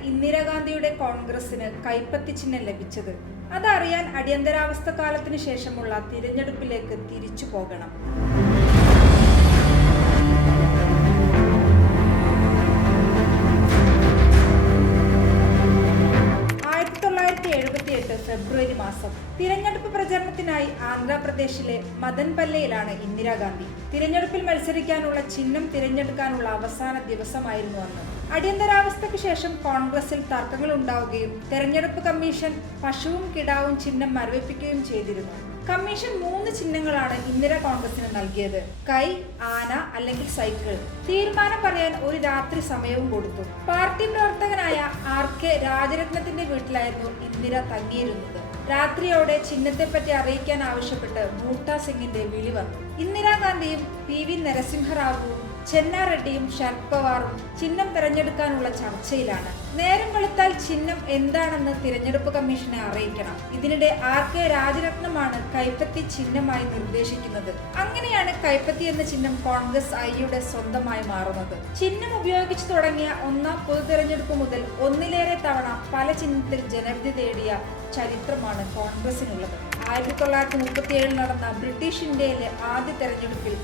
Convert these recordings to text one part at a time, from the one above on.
ഇന്ദിരാഗാന്ധിയുടെ കോൺഗ്രസിന് കൈപ്പത്തി ചിഹ്നം ലഭിച്ചത്. അതറിയാൻ അടിയന്തരാവസ്ഥ കാലത്തിന് ശേഷമുള്ള തിരഞ്ഞെടുപ്പിലേക്ക് തിരിച്ചു പോകണം. ഫെബ്രുവരി മാസം. തിരഞ്ഞെടുപ്പ് പ്രചരണത്തിനായി ആന്ധ്രാപ്രദേശിലെ മദൻപല്ലയിലാണ് ഇന്ദിരാഗാന്ധി തിരഞ്ഞെടുപ്പിൽ മത്സരിക്കാനുള്ള ചിഹ്നം തിരഞ്ഞെടുക്കാനുള്ള അവസാന ദിവസമായിരുന്നു അന്ന്. അടിയന്തരാവസ്ഥയ്ക്ക് ശേഷം കോൺഗ്രസിൽ തർക്കങ്ങൾ ഉണ്ടാവുകയും തെരഞ്ഞെടുപ്പ് കമ്മീഷൻ പശുവും കിടാവും ചിഹ്നം മരവിപ്പിക്കുകയും ചെയ്തിരുന്നു. കമ്മീഷൻ മൂന്ന് ചിഹ്നങ്ങളാണ് ഇന്ദിര കോൺഗ്രസിന് നൽകിയത്. കൈ ആന അല്ലെങ്കിൽ സൈക്കിൾ. തീരുമാനം പറയാൻ ഒരു രാത്രി സമയവും കൊടുത്തു. പാർട്ടി പ്രവർത്തകനായ ആർ കെ രാജരത്നത്തിന്റെ വീട്ടിലായിരുന്നു ഇന്ദിര തങ്ങിയിരുന്നത്. രാത്രിയോടെ ചിഹ്നത്തെപ്പറ്റി അറിയിക്കാൻ ആവശ്യപ്പെട്ട് ബൂട്ടാ സിംഗിന്റെ വിളി വന്നു. ഇന്ദിരാഗാന്ധിയും പി വി നരസിംഹറാവുവും ചെന്നാറെഡ്ഡിയും ശരത് പവാറും ചിഹ്നം തിരഞ്ഞെടുക്കാനുള്ള ചർച്ചയിലാണ്. നേരം വെളുത്താൽ ചിഹ്നം എന്താണെന്ന് തിരഞ്ഞെടുപ്പ് കമ്മീഷനെ അറിയിക്കണം. ഇതിനിടെ ആർ കെ രാജരത്നമാണ് കൈപ്പത്തി ചിഹ്നമായി നിർദ്ദേശിക്കുന്നത്. അങ്ങനെയാണ് കൈപ്പത്തി എന്ന ചിഹ്നം കോൺഗ്രസ് ഐയുടെ സ്വന്തമായി മാറുന്നത്. ചിഹ്നം ഉപയോഗിച്ചു തുടങ്ങിയ ഒന്നാം പൊതു തിരഞ്ഞെടുപ്പ് മുതൽ ഒന്നിലേറെ തവണ പല ചിഹ്നത്തിൽ ജനവിധി തേടിയ ചരിത്രമാണ് കോൺഗ്രസിനുള്ളത് ആയിരത്തി തൊള്ളായിരത്തി മുപ്പത്തി ഏഴിൽ നടന്ന ബ്രിട്ടീഷ് ഇന്ത്യയിലെ ആദ്യ തെരഞ്ഞെടുപ്പിൽ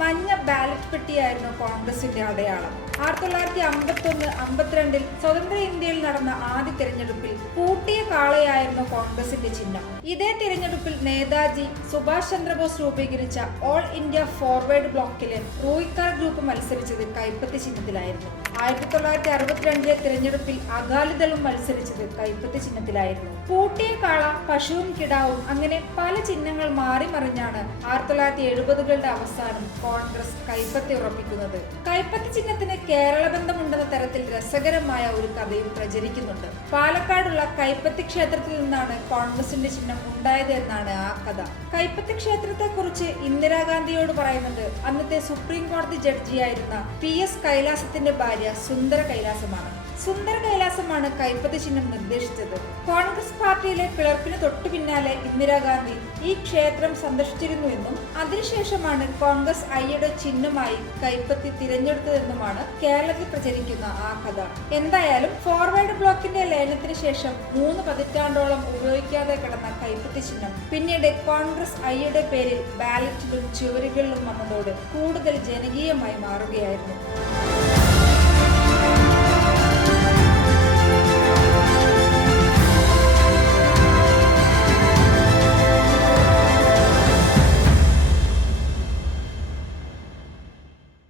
മഞ്ഞ ബാലറ്റ് പെട്ടിയായിരുന്നു കോൺഗ്രസിന്റെ അടയാളം. ആയിരത്തി തൊള്ളായിരത്തി അമ്പത്തി ഒന്ന് അമ്പത്തിരണ്ടിൽ സ്വതന്ത്ര ഇന്ത്യയിൽ നടന്ന ആദ്യ തെരഞ്ഞെടുപ്പിൽ കൂട്ടിയ കാളയായിരുന്നു കോൺഗ്രസിന്റെ ചിഹ്നം. ഇതേ തിരഞ്ഞെടുപ്പിൽ നേതാജി സുഭാഷ് ചന്ദ്രബോസ് രൂപീകരിച്ച ഓൾ ഇന്ത്യ ഫോർവേഡ് ബ്ലോക്കിലെ റൂയിക്കാർ ഗ്രൂപ്പ് മത്സരിച്ചത് കൈപ്പത്തി ചിഹ്നത്തിലായിരുന്നു. ആയിരത്തി തൊള്ളായിരത്തി അറുപത്തിരണ്ടിലെ തിരഞ്ഞെടുപ്പിൽ അകാലിദളും മത്സരിച്ചത് കൈപ്പത്തി ചിഹ്നത്തിലായിരുന്നു. പൂട്ടിയ കാള പശുവും കിടാവും അങ്ങനെ പല ചിഹ്നങ്ങൾ മാറി മറിഞ്ഞാണ് ആയിരത്തി തൊള്ളായിരത്തി എഴുപതുകളുടെ അവസാനം കോൺഗ്രസ് കൈപ്പത്തി ഉറപ്പിക്കുന്നത്. കൈപ്പത്തി ചിഹ്നത്തിന് കേരള ബന്ധമുണ്ടെന്ന തരത്തിൽ രസകരമായ ഒരു കഥയും പ്രചരിക്കുന്നുണ്ട്. പാലക്കാടുള്ള കൈപ്പത്തി ക്ഷേത്രത്തിൽ നിന്നാണ് കോൺഗ്രസിന്റെ ചിഹ്നം ഉണ്ടായത് എന്നാണ് ആ കഥ. കൈപ്പത്തി ക്ഷേത്രത്തെ കുറിച്ച് ഇന്ദിരാഗാന്ധിയോട് പറയുന്നത് അന്നത്തെ സുപ്രീം കോടതി ജഡ്ജിയായിരുന്ന പി എസ് കൈലാസത്തിന്റെ ഭാര്യ സുന്ദര കൈലാസമാണ്. സുന്ദര കൈലാസമാണ് കൈപ്പത്തി ചിഹ്നം നിർദ്ദേശിച്ചത്. കോൺഗ്രസ് പാർട്ടിയിലെ പിളർപ്പിന് തൊട്ടു പിന്നാലെ ഇന്ദിരാഗാന്ധി ഈ ക്ഷേത്രം സന്ദർശിച്ചിരുന്നുവെന്നും അതിനുശേഷമാണ് കോൺഗ്രസ് അയ്യയുടെ ചിഹ്നമായി കൈപ്പത്തി തിരഞ്ഞെടുത്തതെന്നുമാണ് കേരളത്തിൽ പ്രചരിക്കുന്ന ആ കഥ. എന്തായാലും ഫോർവേഡ് ബ്ലോക്കിന്റെ ലയനത്തിന് ശേഷം മൂന്ന് പതിറ്റാണ്ടോളം ഉപയോഗിക്കാതെ കിടന്ന കൈപ്പത്തി ചിഹ്നം പിന്നീട് കോൺഗ്രസ് അയ്യയുടെ പേരിൽ ബാലറ്റിലും ചുവരുകളിലും വന്നതോട് കൂടുതൽ ജനകീയമായി മാറുകയായിരുന്നു.